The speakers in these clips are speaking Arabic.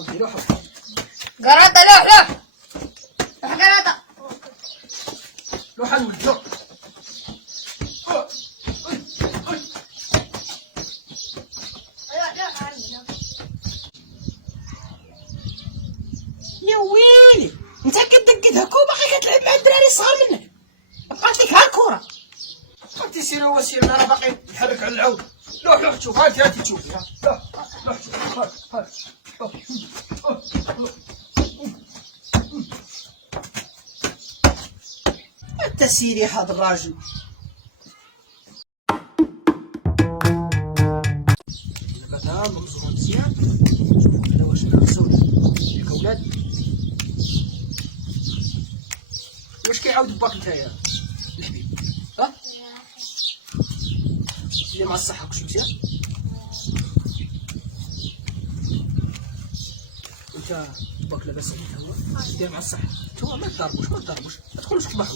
ودي لوح قراطة لوح قراطة لوح نولد لوح. يا ويلي انت كدقد هكا وباقي كتلعب مع الدراري الصغار منك، بقات لك ها الكره. انت سير هو سير، انا باقي نحرك على العود. لوح لوح تشوف، هانتي تشوفي. لوح لوح تشوف. انت سيري هذا الراجل. المكان ممزون مزيان. شوفوا كذا واش ناقصو ياك اولاد. واش كيعاود باك نتايا الحبيب؟ ها اللي مع الصحه كلشي مزيان. انت باك لاباس عليك هو دير مع الصحه. نتوما ما تضربوش ما تدخلوش في البحر.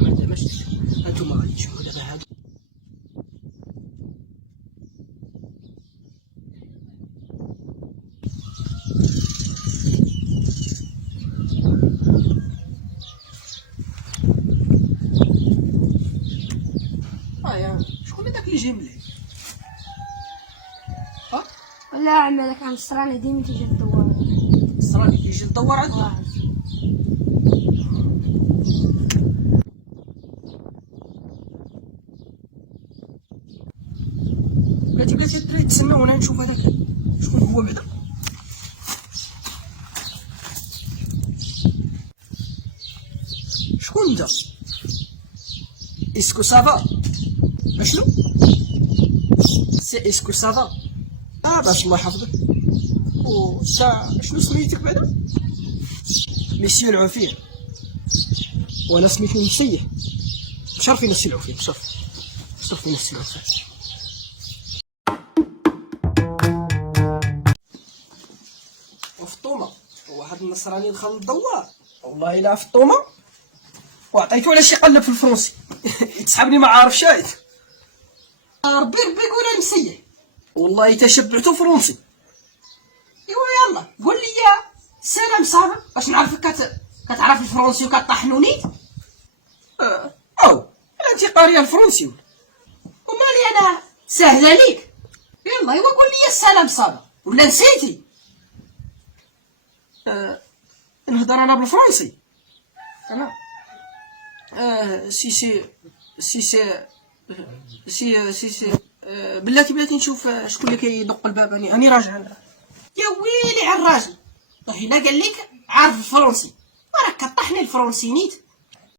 ما داماش هانتوما غادي تشوفوا دابا هادو. شكون هذاك اللي جاي مليح؟ ها؟ لا عمالك عن الصراني ديما تيجي تدور. الصراني كيجي يدور عندنا. بلاتي الدراري تسناو وانا نشوف هذاك شكون هو بعدا. شكون انت؟ اسكو سافا؟ اشنو؟ سي اسكو سافا؟ باش الله يحفظك. تا شنو سميتك بعدا؟ ميسيو العوفير. وانا سميتني مسيح. مشرفين السي العوفير، مشرفين السي العوفير. وفطومه واحد النصراني دخل للدوار، والله الا فطومه وعطيتو على شي قلب في الفرنسي. يتسحبني ما عارف شايد. ربي يقول مسيح، والله تشبعتو فرنسي. ايوا يلا قول لي سلام صاحبي باش نعرفك كتعرف الفرنسي وكطحنوني. او انت قاريه الفرنسي ومالي انا سهله ليك. يلا ايوا قول لي السلام صاحبي ولا نسيتي؟ نهضر انا بالفرنسي. انا سي سي سي سي سي سي سي بلاتي نشوف شكون اللي كيدق الباب. راني راجع. يا ويلي على الراجل، هنا قال لك عارف الفرنسي وراك كطحني الفرنسي نيت.